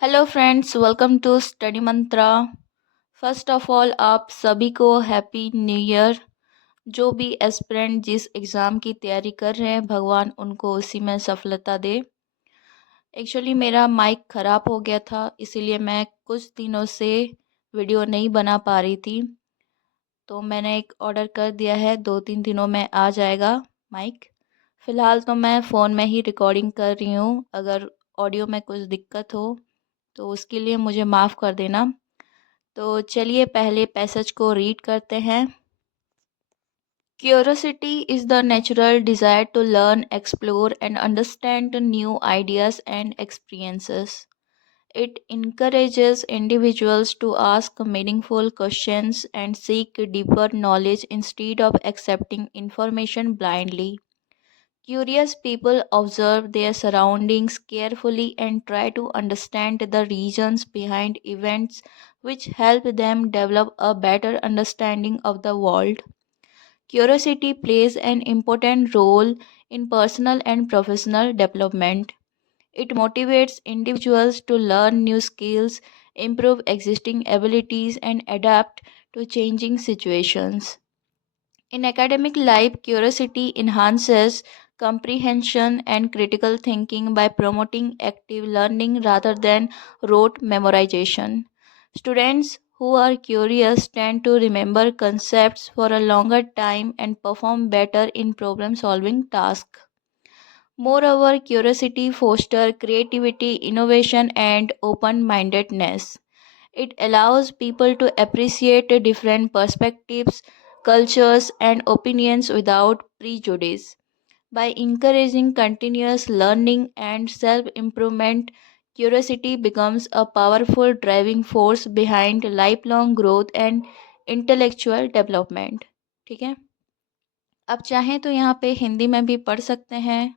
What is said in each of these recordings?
Hello friends, welcome to study Mantra. First of all आप सभी को हैप्पी न्यू ईयर। जो भी एस्पिरेंट जिस एग्ज़ाम की तैयारी कर रहे हैं, भगवान उनको उसी में सफलता दे। एक्चुअली मेरा माइक ख़राब हो गया था, इसीलिए मैं कुछ दिनों से वीडियो नहीं बना पा रही थी। तो मैंने एक ऑर्डर कर दिया है, 2-3 दिनों में आ जाएगा माइक। फ़िलहाल तो मैं फ़ोन में ही रिकॉर्डिंग कर रही हूँ। अगर ऑडियो में कुछ दिक्कत हो तो उसके लिए मुझे माफ़ कर देना। तो चलिए पहले पैसेज को रीड करते हैं। Curiosity is the natural desire to learn, explore, and understand new ideas and experiences. It encourages individuals to ask meaningful questions and seek deeper knowledge instead of accepting information blindly. Curious people observe their surroundings carefully and try to understand the reasons behind events, which help them develop a better understanding of the world. Curiosity plays an important role in personal and professional development. It motivates individuals to learn new skills, improve existing abilities, and adapt to changing situations. In academic life, curiosity enhances comprehension and critical thinking by promoting active learning rather than rote memorization. Students who are curious tend to remember concepts for a longer time and perform better in problem solving tasks. Moreover, curiosity fosters creativity, innovation, and open mindedness. It allows people to appreciate different perspectives, cultures, and opinions without prejudice. By encouraging continuous learning and self improvement, curiosity becomes a powerful driving force behind lifelong growth and intellectual development. ठीक है, अब चाहें तो यहाँ पे हिंदी में भी पढ़ सकते हैं।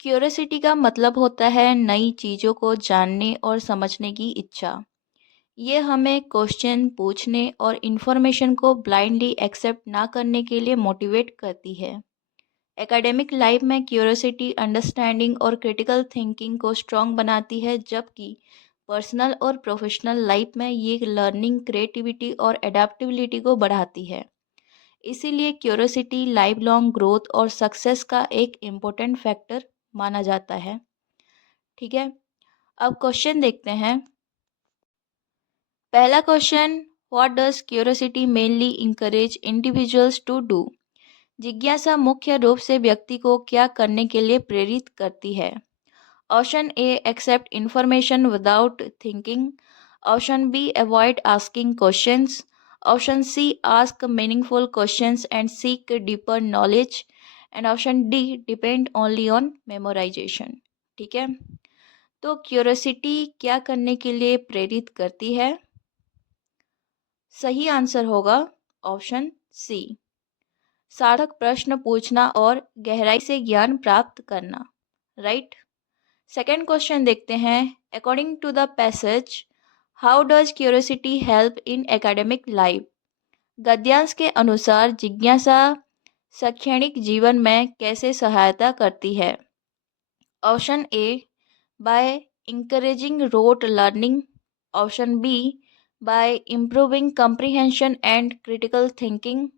क्यूरियोसिटी का मतलब होता है नई चीज़ों को जानने और समझने की इच्छा। ये हमें क्वेश्चन पूछने और इन्फॉर्मेशन को ब्लाइंडली एक्सेप्ट ना करने के लिए मोटिवेट करती है। एकेडमिक लाइफ में क्यूरियोसिटी अंडरस्टैंडिंग और क्रिटिकल थिंकिंग को स्ट्रॉन्ग बनाती है, जबकि पर्सनल और प्रोफेशनल लाइफ में ये लर्निंग, क्रिएटिविटी और एडेप्टिबिलिटी को बढ़ाती है। इसीलिए क्यूरियोसिटी लाइफ लॉन्ग ग्रोथ और सक्सेस का एक इम्पोर्टेंट फैक्टर माना जाता है। ठीक है, अब क्वेश्चन देखते हैं। पहला question, what does curiosity mainly encourage individuals to do? जिज्ञासा मुख्य रूप से व्यक्ति को क्या करने के लिए प्रेरित करती है? Option A, accept information without thinking. Option B, avoid asking questions. Option C, ask meaningful questions and seek deeper knowledge. And option D, depend only on memorization. ठीक है, तो क्यूरियोसिटी क्या करने के लिए प्रेरित करती है? सही आंसर होगा ऑप्शन सी, सार्थक प्रश्न पूछना और गहराई से ज्ञान प्राप्त करना। राइट। सेकेंड क्वेश्चन देखते हैं। According to the passage, how does curiosity help in academic life? गद्यांश के अनुसार जिज्ञासा शैक्षणिक जीवन में कैसे सहायता करती है? Option A, by encouraging rote learning. Option B, by improving comprehension and critical thinking.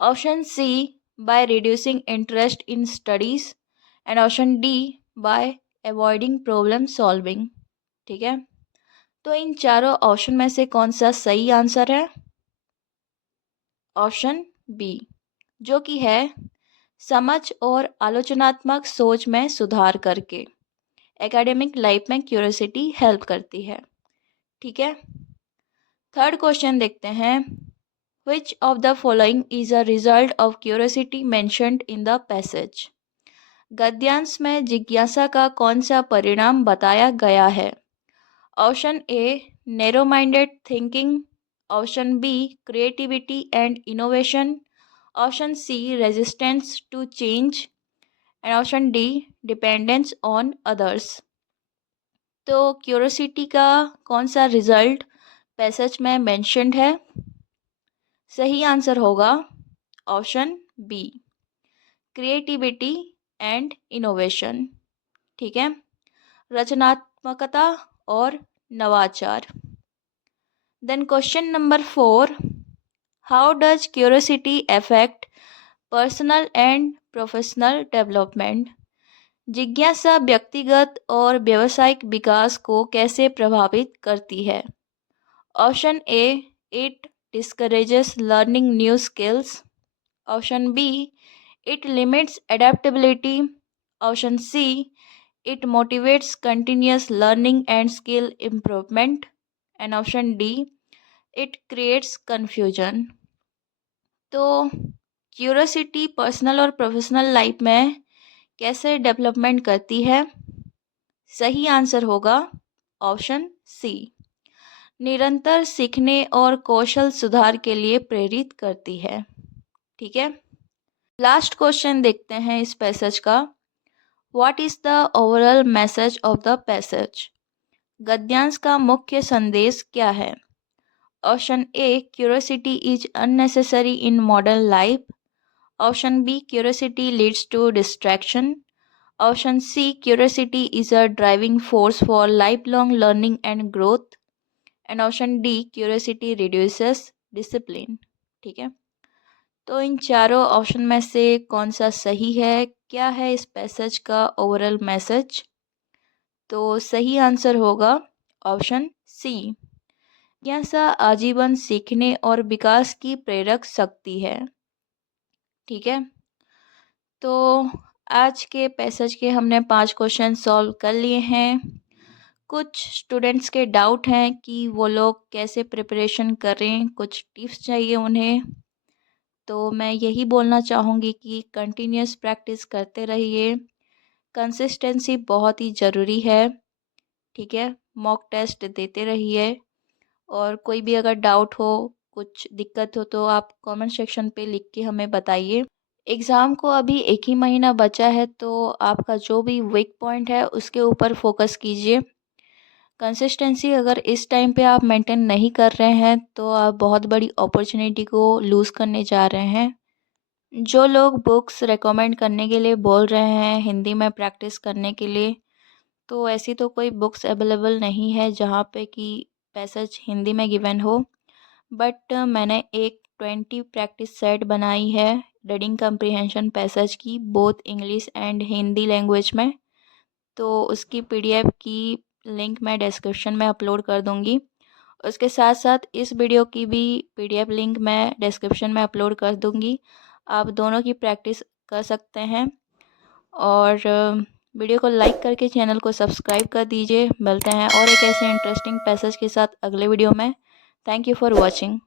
Option C, by reducing interest in studies. And option D, by avoiding problem solving. ठीक है, तो इन चारों ऑप्शन में से कौन सा सही आंसर है? ऑप्शन बी, जो कि है समझ और आलोचनात्मक सोच में सुधार करके एकेडमिक लाइफ में क्यूरियोसिटी हेल्प करती है। ठीक है, थर्ड क्वेश्चन देखते हैं। Which of the following is a result of curiosity mentioned in the passage? गद्यांश में जिज्ञासा का कौन सा परिणाम बताया गया है? Option A, narrow minded thinking. Option B, creativity and innovation. Option C, resistance to change. And option D, dependence on others. तो क्यूरोसिटी का कौन सा रिजल्ट पैसेज में मेंशन्ड है? सही आंसर होगा option B, creativity and innovation. ठीक है, रचनात्मकता और नवाचार। Then question number 4, how does curiosity affect personal and professional development? जिज्ञासा व्यक्तिगत और व्यावसायिक विकास को कैसे प्रभावित करती है? Option A, it discourages learning new skills. Option B, it limits adaptability. Option C, it motivates continuous learning and skill improvement. And option D, it creates confusion. तो क्यूरियोसिटी पर्सनल और प्रोफेशनल लाइफ में कैसे development करती है? सही answer होगा option C, निरंतर सीखने और कौशल सुधार के लिए प्रेरित करती है। ठीक है, लास्ट क्वेश्चन देखते हैं इस पैसेज का। What is the overall message of the passage? गद्यांश का मुख्य संदेश क्या है? Option A, curiosity is unnecessary in modern life. Option B, curiosity leads to distraction. Option C, curiosity is a driving force for life long learning and growth. And option D, curiosity reduces discipline. ठीक है, तो इन चारों option में से कौन सा सही है? क्या है इस पैसेज का ओवरऑल मैसेज? तो सही आंसर होगा ऑप्शन सी, जिज्ञासा आजीवन सीखने और विकास की प्रेरक शक्ति है। ठीक है, तो आज के पैसेज के हमने 5 क्वेश्चन सॉल्व कर लिए हैं। कुछ स्टूडेंट्स के डाउट हैं कि वो लोग कैसे प्रिपरेशन करें, कुछ टिप्स चाहिए उन्हें। तो मैं यही बोलना चाहूँगी कि कंटिन्यूस प्रैक्टिस करते रहिए, कंसिस्टेंसी बहुत ही ज़रूरी है। ठीक है, मॉक टेस्ट देते रहिए, और कोई भी अगर डाउट हो, कुछ दिक्कत हो, तो आप कमेंट सेक्शन पे लिख के हमें बताइए। एग्ज़ाम को अभी 1 ही महीना बचा है, तो आपका जो भी वीक पॉइंट है उसके ऊपर फोकस कीजिए। कंसिस्टेंसी अगर इस टाइम पे आप मेंटेन नहीं कर रहे हैं तो आप बहुत बड़ी अपॉर्चुनिटी को लूज़ करने जा रहे हैं। जो लोग बुक्स रेकमेंड करने के लिए बोल रहे हैं हिंदी में प्रैक्टिस करने के लिए, तो ऐसी तो कोई बुक्स अवेलेबल नहीं है जहाँ पे कि पैसेज हिंदी में गिवन हो। बट मैंने एक 20 प्रैक्टिस सेट बनाई है रीडिंग कम्प्रीहेंशन पैसेज की, both English and Hindi language में। तो उसकी पीडीएफ की लिंक मैं डिस्क्रिप्शन में अपलोड कर दूंगी। उसके साथ साथ इस वीडियो की भी पीडीएफ लिंक मैं डिस्क्रिप्शन में अपलोड कर दूंगी। आप दोनों की प्रैक्टिस कर सकते हैं, और वीडियो को लाइक करके चैनल को सब्सक्राइब कर दीजिए। मिलते हैं और एक ऐसे इंटरेस्टिंग पैसेज के साथ अगले वीडियो में। Thank you for watching.